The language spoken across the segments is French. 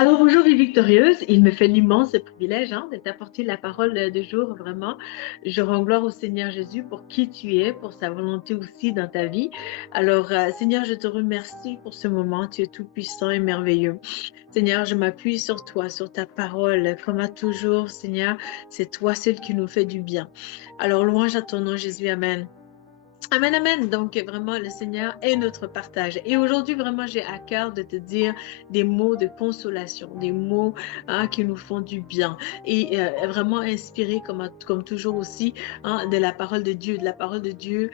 Alors bonjour Vie Victorieuse, il me fait l'immense privilège de t'apporter la parole de jour, vraiment. Je rends gloire au Seigneur Jésus pour qui tu es, pour sa volonté aussi dans ta vie. Alors Seigneur, je te remercie pour ce moment, tu es tout puissant et merveilleux. Seigneur, je m'appuie sur toi, sur ta parole, comme à toujours, Seigneur, c'est toi celle qui nous fait du bien. Alors louange à ton nom Jésus, Amen. Amen, amen. Donc, vraiment, le Seigneur est notre partage. Et aujourd'hui, vraiment, j'ai à cœur de te dire des mots de consolation, des mots qui nous font du bien. Et vraiment inspirés, comme toujours aussi, de la parole de Dieu. De la parole de Dieu,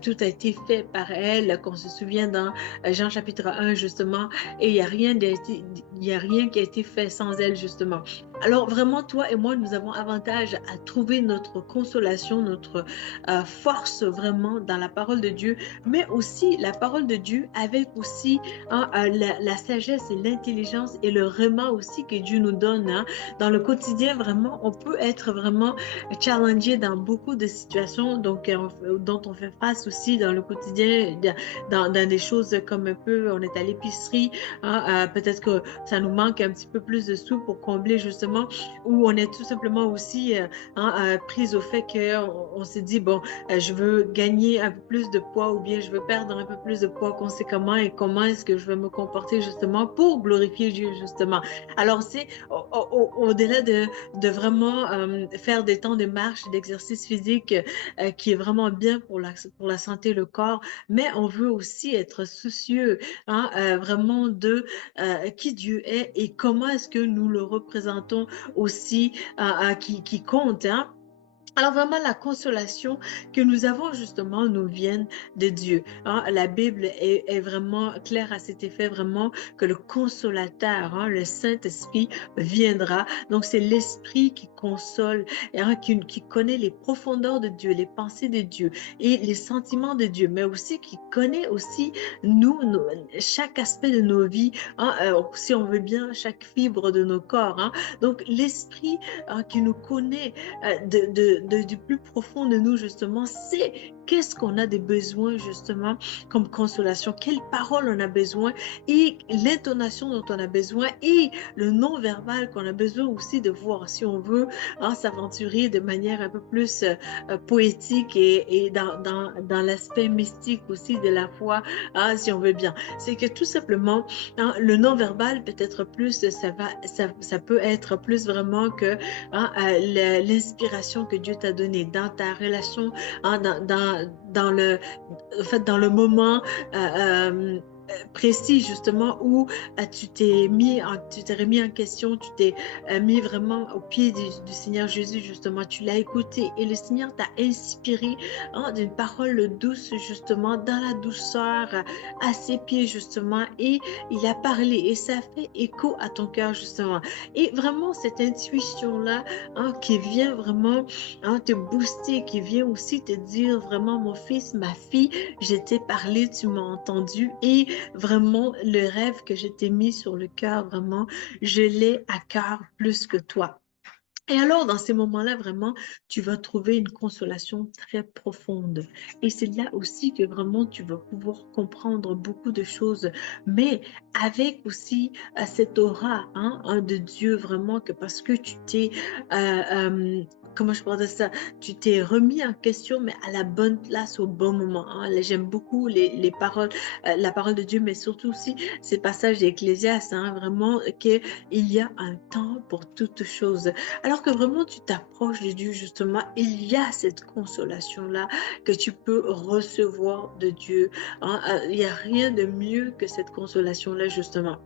tout a été fait par elle, qu'on se souvient dans Jean chapitre 1, justement. Et il y a rien qui a été fait sans elle, justement. Alors, vraiment, toi et moi, nous avons avantage à trouver notre consolation, notre force vraiment dans la parole de Dieu, mais aussi la parole de Dieu avec aussi la sagesse et l'intelligence et le remas aussi que Dieu nous donne. Dans le quotidien, vraiment, on peut être vraiment challengé dans beaucoup de situations dont on fait face aussi dans le quotidien, dans des choses comme un peu, on est à l'épicerie, peut-être que ça nous manque un petit peu plus de sous pour combler justement, ou on est tout simplement aussi prise au fait qu'on se dit, bon, je veux gagner un peu plus de poids ou bien je veux perdre un peu plus de poids conséquemment et comment est-ce que je vais me comporter justement pour glorifier Dieu justement. Alors c'est au-delà de vraiment faire des temps de marche, d'exercice physique qui est vraiment bien pour la santé, le corps, mais on veut aussi être soucieux vraiment de qui Dieu est et comment est-ce que nous le représentons aussi qui compte. Alors vraiment, la consolation que nous avons justement nous viennent de Dieu. La Bible est vraiment claire à cet effet, vraiment que le consolateur, le Saint-Esprit viendra. Donc c'est l'Esprit qui console, qui connaît les profondeurs de Dieu, les pensées de Dieu et les sentiments de Dieu, mais aussi qui connaît aussi chaque aspect de nos vies, si on veut bien, chaque fibre de nos corps. Donc l'Esprit qui nous connaît du plus profond de nous, justement, c'est qu'est-ce qu'on a des besoins, justement, comme consolation, quelle parole on a besoin et l'intonation dont on a besoin et le non-verbal qu'on a besoin aussi de voir si on veut s'aventurer de manière un peu plus poétique et dans l'aspect mystique aussi de la foi, si on veut bien. C'est que tout simplement, le non-verbal peut être plus, ça peut être plus vraiment que l'inspiration que Dieu t'a donnée dans ta relation, en fait, dans le moment précis justement où tu t'es remis en question, tu t'es mis vraiment au pied du Seigneur Jésus justement, tu l'as écouté et le Seigneur t'a inspiré d'une parole douce justement dans la douceur à ses pieds justement et il a parlé et ça fait écho à ton cœur justement et vraiment cette intuition là qui vient vraiment te booster, qui vient aussi te dire vraiment mon fils, ma fille, je t'ai parlé, tu m'as entendu et vraiment le rêve que je t'ai mis sur le cœur, vraiment, je l'ai à cœur plus que toi. Et alors, dans ces moments-là, vraiment, tu vas trouver une consolation très profonde. Et c'est là aussi que vraiment tu vas pouvoir comprendre beaucoup de choses, mais avec aussi cette aura de Dieu, vraiment, que parce que tu t'es, euh, euh, comment je pourrais dire ça, tu t'es remis en question, mais à la bonne place au bon moment. Là, j'aime beaucoup la parole de Dieu, mais surtout aussi ces passages d'Ecclésiaste, vraiment, qu'il y a un temps pour toutes choses. Alors que vraiment tu t'approches de Dieu, justement, il y a cette consolation-là que tu peux recevoir de Dieu. Il n'y a rien de mieux que cette consolation-là, justement.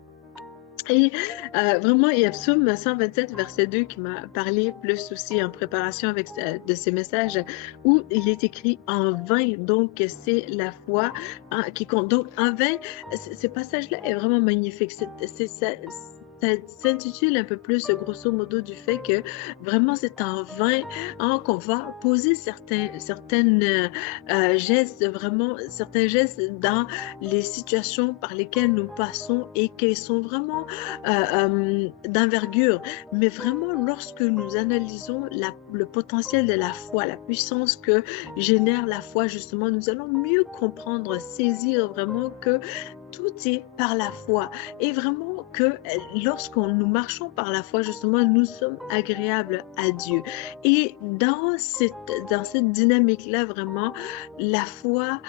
Et vraiment, il y a Psaume 127, verset 2 qui m'a parlé plus aussi en préparation de ces messages où il est écrit en vain, donc c'est la foi qui compte. Donc en vain, ce passage-là est vraiment magnifique. Ça s'intitule un peu plus grosso modo du fait que vraiment c'est en vain qu'on va poser certaines gestes, vraiment certains gestes dans les situations par lesquelles nous passons et qui sont vraiment d'envergure. Mais vraiment, lorsque nous analysons le potentiel de la foi, la puissance que génère la foi, justement, nous allons mieux comprendre, saisir vraiment que tout est par la foi. Et vraiment, que lorsqu'on nous marchons par la foi, justement, nous sommes agréables à Dieu. Et dans cette dynamique-là, vraiment, la foi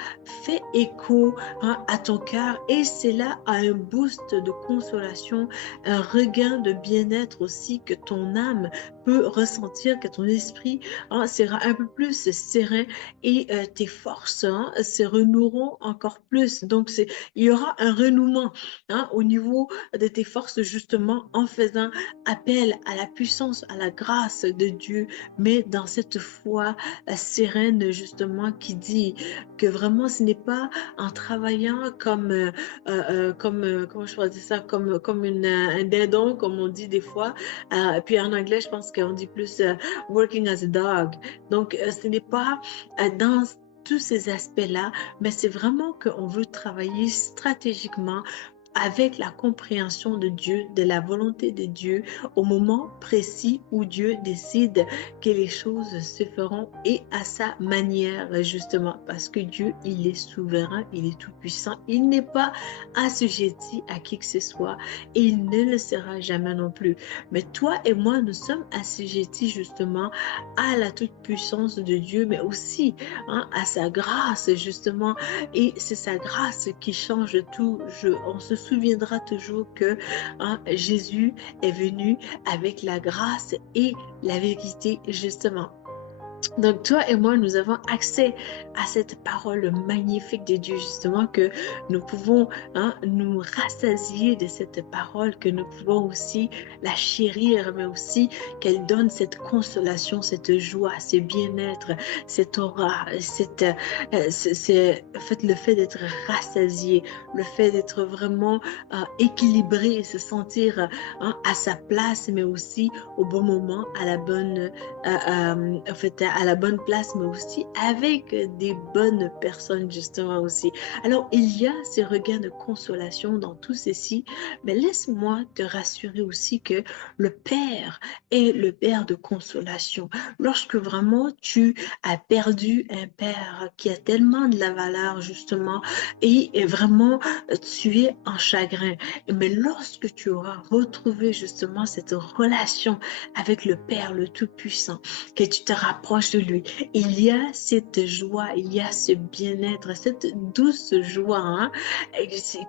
fait écho, hein, à ton cœur et cela a un boost de consolation, un regain de bien-être aussi que ton âme peut ressentir, que ton esprit, hein, sera un peu plus serein et tes forces, hein, se renoueront encore plus. Donc, il y aura un renouement, hein, au niveau de tes forces justement en faisant appel à la puissance, à la grâce de Dieu, mais dans cette foi sereine justement qui dit que vraiment ce n'est pas en travaillant comment je pourrais dire ça, comme un dindon, comme on dit des fois. Puis en anglais, je pense qu'on dit plus working as a dog. Donc, ce n'est pas dans tous ces aspects-là, mais c'est vraiment qu'on veut travailler stratégiquement avec la compréhension de Dieu, de la volonté de Dieu, au moment précis où Dieu décide que les choses se feront et à sa manière, justement, parce que Dieu, il est souverain, il est tout-puissant, il n'est pas assujetti à qui que ce soit et il ne le sera jamais non plus. Mais toi et moi, nous sommes assujettis justement à la toute-puissance de Dieu, mais aussi, hein, à sa grâce, justement, et c'est sa grâce qui change tout. On se souviendra toujours que, hein, Jésus est venu avec la grâce et la vérité, justement. Donc, toi et moi, nous avons accès à cette parole magnifique de Dieu, justement, que nous pouvons, hein, nous rassasier de cette parole, que nous pouvons aussi la chérir, mais aussi qu'elle donne cette consolation, cette joie, ce bien-être, cette aura, en fait, le fait d'être rassasié, le fait d'être vraiment équilibré, se sentir, hein, à sa place, mais aussi au bon moment, à la bonne en fait, à la bonne place, mais aussi avec des bonnes personnes, justement aussi. Alors, il y a ces regains de consolation dans tout ceci, mais laisse-moi te rassurer aussi que le Père est le Père de consolation. Lorsque vraiment tu as perdu un Père qui a tellement de la valeur, justement, et vraiment tu es en chagrin, mais lorsque tu auras retrouvé justement cette relation avec le Père, le Tout-Puissant, que tu te rapproches de lui. Il y a cette joie, il y a ce bien-être, cette douce joie, hein,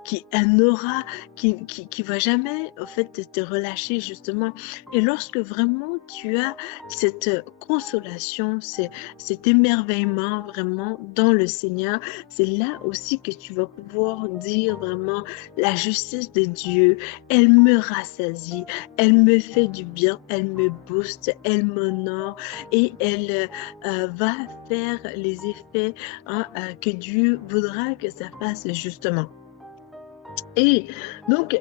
qui un aura qui va jamais en fait te relâcher justement. Et lorsque vraiment tu as cette consolation, cet émerveillement vraiment dans le Seigneur, c'est là aussi que tu vas pouvoir dire vraiment la justice de Dieu, elle me rassasie, elle me fait du bien, elle me booste, elle m'honore et elle va faire les effets, hein, que Dieu voudra que ça fasse justement. Et donc,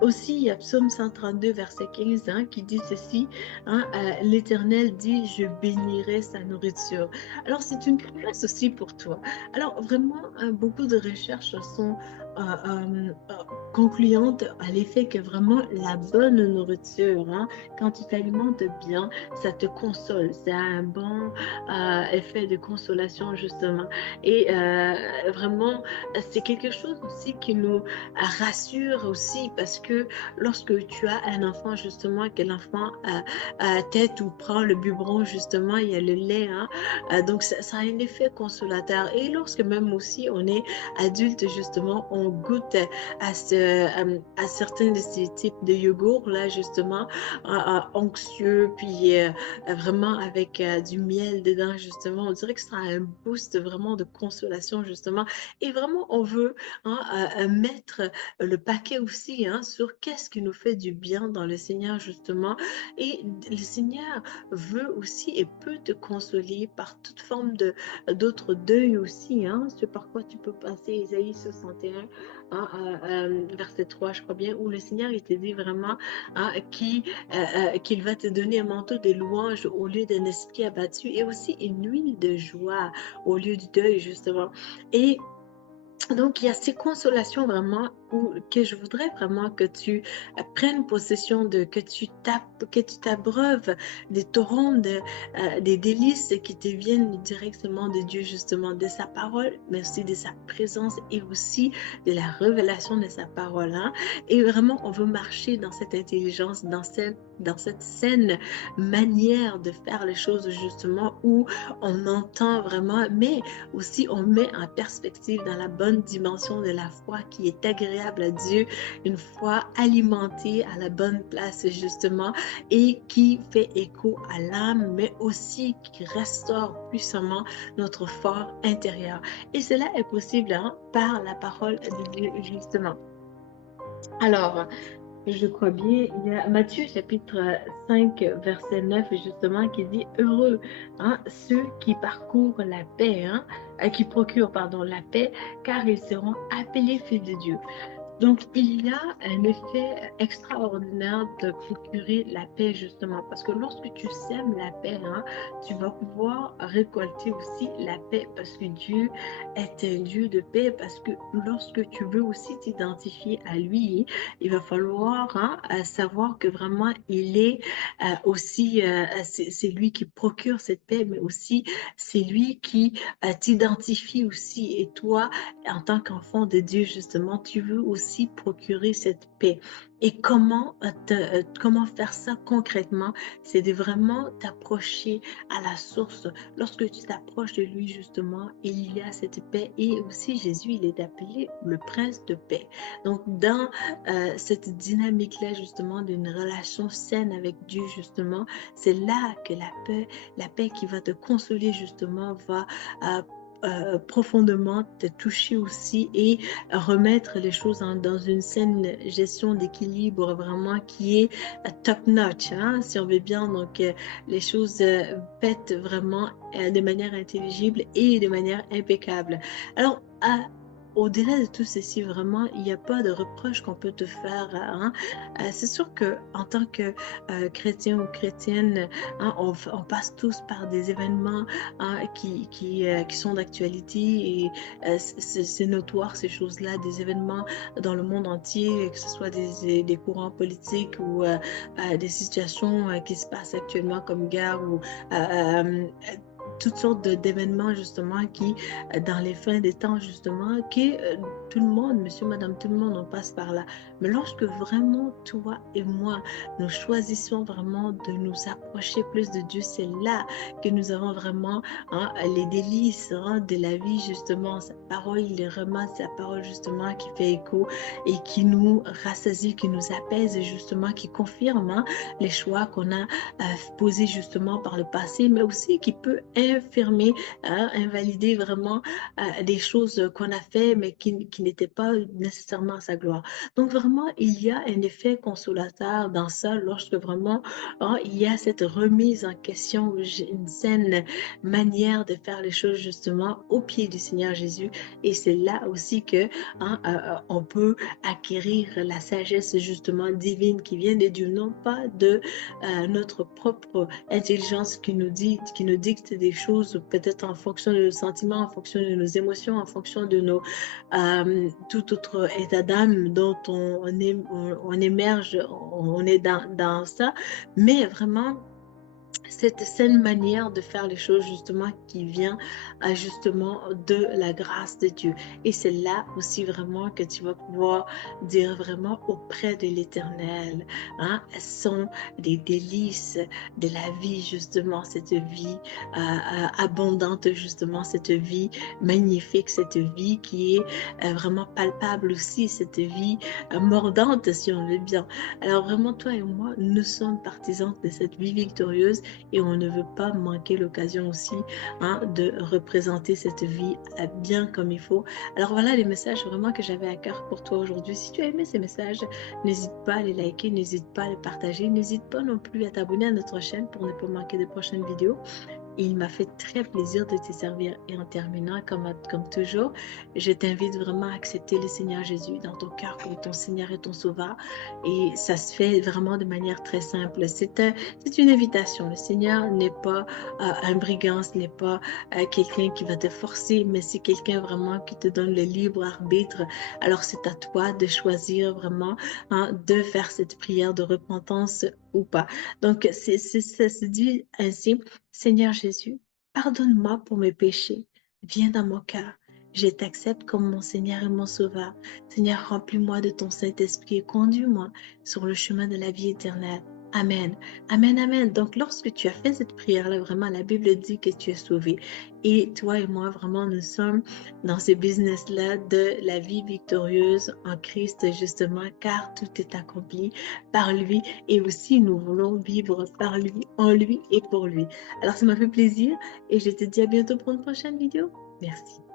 aussi, il y a Psaume 132, verset 15, hein, qui dit ceci, hein, l'Éternel dit, je bénirai sa nourriture. Alors, c'est une promesse aussi pour toi. Alors, vraiment, beaucoup de recherches sont euh, euh, euh, concluantes à l'effet que vraiment la bonne nourriture, hein, quand tu t'alimentes bien, ça te console. Ça a un bon effet de consolation, justement. Et vraiment, c'est quelque chose aussi qui nous rassure aussi parce que lorsque tu as un enfant justement que l'enfant tête ou prend le biberon justement il y a le lait, hein, donc ça a un effet consolateur et lorsque même aussi on est adulte justement on goûte à certains de ces types de yogourt là justement anxieux puis vraiment avec du miel dedans justement on dirait que ça a un boost vraiment de consolation justement et vraiment on veut, hein, mettre le paquet aussi, hein, sur qu'est-ce qui nous fait du bien dans le Seigneur justement. Et le Seigneur veut aussi et peut te consoler par toute forme d'autres deuils aussi, hein, ce par quoi tu peux passer. Isaïe 61, hein, verset 3, je crois bien, où le Seigneur il te dit vraiment, hein, qu'il va te donner un manteau de louange au lieu d'un esprit abattu et aussi une huile de joie au lieu du deuil justement. Et donc, il y a ces consolations vraiment que je voudrais vraiment que tu prennes possession de, que tu t'abreuves des torrents, des délices qui te viennent directement de Dieu, justement, de sa parole, mais aussi de sa présence et aussi de la révélation de sa parole. Hein. Et vraiment, on veut marcher dans cette intelligence, dans cette saine manière de faire les choses, justement, où on entend vraiment, mais aussi on met en perspective dans la bonne dimension de la foi qui est agréable à Dieu, une foi alimentée à la bonne place justement et qui fait écho à l'âme, mais aussi qui restaure puissamment notre fort intérieur. Et cela est possible hein, par la parole de Dieu justement. Alors, je crois bien, il y a Matthieu chapitre 5, verset 9, justement, qui dit heureux hein, ceux qui parcourent la paix, hein, qui procurent pardon, la paix, car ils seront appelés fils de Dieu. Donc, il y a un effet extraordinaire de procurer la paix, justement, parce que lorsque tu sèmes la paix, hein, tu vas pouvoir récolter aussi la paix, parce que Dieu est un Dieu de paix, parce que lorsque tu veux aussi t'identifier à lui, il va falloir hein, savoir que vraiment, il est aussi, c'est lui qui procure cette paix, mais aussi, c'est lui qui t'identifie aussi, et toi, en tant qu'enfant de Dieu, justement, tu veux aussi procurer cette paix. Et comment faire ça concrètement? C'est de vraiment t'approcher à la source. Lorsque tu t'approches de lui, justement, il y a cette paix. Et aussi, Jésus, il est appelé le prince de paix. Donc, dans cette dynamique-là, justement, d'une relation saine avec Dieu, justement, c'est là que la paix qui va te consoler, justement, va profondément te toucher aussi et remettre les choses dans une saine gestion d'équilibre vraiment qui est top notch, hein, si on veut bien. Donc, les choses faites vraiment de manière intelligible et de manière impeccable. Alors, au-delà de tout ceci, vraiment, il n'y a pas de reproche qu'on peut te faire. Hein. C'est sûr que en tant que chrétien ou chrétienne, hein, on passe tous par des événements hein, qui sont d'actualité et c'est notoire ces choses-là, des événements dans le monde entier, que ce soit des courants politiques ou des situations qui se passent actuellement comme guerre ou toutes sortes d'événements justement qui, dans les fins des temps justement, qui tout le monde, monsieur, madame, tout le monde en passe par là. Mais lorsque vraiment toi et moi, nous choisissons vraiment de nous approcher plus de Dieu, c'est là que nous avons vraiment hein, les délices hein, de la vie justement. Sa parole, il est vraiment sa parole justement qui fait écho et qui nous rassasie, qui nous apaise justement, qui confirme hein, les choix qu'on a posés justement par le passé, mais aussi qui peut infirmer, hein, invalider vraiment des choses qu'on a fait, mais qui n'étaient pas nécessairement à sa gloire. Donc vraiment, il y a un effet consolateur dans ça lorsque vraiment hein, il y a cette remise en question, une saine manière de faire les choses justement au pied du Seigneur Jésus. Et c'est là aussi que hein, on peut acquérir la sagesse justement divine qui vient de Dieu, non pas de notre propre intelligence qui nous dicte des choses peut-être en fonction de nos sentiments, en fonction de nos émotions, en fonction de nos tout autre état d'âme dont on émerge, on est dans ça, mais vraiment cette saine manière de faire les choses justement qui vient justement de la grâce de Dieu. Et c'est là aussi vraiment que tu vas pouvoir dire vraiment auprès de l'Éternel, hein, sont des délices de la vie justement, cette vie abondante justement, cette vie magnifique, cette vie qui est vraiment palpable aussi, cette vie mordante si on veut bien. Alors vraiment toi et moi, nous sommes partisans de cette vie victorieuse et on ne veut pas manquer l'occasion aussi hein, de représenter cette vie bien comme il faut. Alors voilà les messages vraiment que j'avais à cœur pour toi aujourd'hui. Si tu as aimé ces messages, n'hésite pas à les liker, n'hésite pas à les partager, n'hésite pas non plus à t'abonner à notre chaîne pour ne pas manquer de prochaines vidéos. et il m'a fait très plaisir de te servir. Et en terminant, comme toujours, je t'invite vraiment à accepter le Seigneur Jésus dans ton cœur comme ton Seigneur et ton Sauveur. Et ça se fait vraiment de manière très simple. C'est une invitation. Le Seigneur n'est pas un brigand, ce n'est pas quelqu'un qui va te forcer, mais c'est quelqu'un vraiment qui te donne le libre arbitre. Alors c'est à toi de choisir vraiment de faire cette prière de repentance ou pas. Donc ça se dit ainsi, Seigneur Jésus, pardonne-moi pour mes péchés. Viens dans mon cœur. Je t'accepte comme mon Seigneur et mon Sauveur. Seigneur, remplis-moi de ton Saint-Esprit et conduis-moi sur le chemin de la vie éternelle. Amen. Amen, amen. Donc, lorsque tu as fait cette prière-là, vraiment, la Bible dit que tu es sauvé. Et toi et moi, vraiment, nous sommes dans ce business-là de la vie victorieuse en Christ, justement, car tout est accompli par lui. Et aussi, nous voulons vivre par lui, en lui et pour lui. Alors, ça m'a fait plaisir et je te dis à bientôt pour une prochaine vidéo. Merci.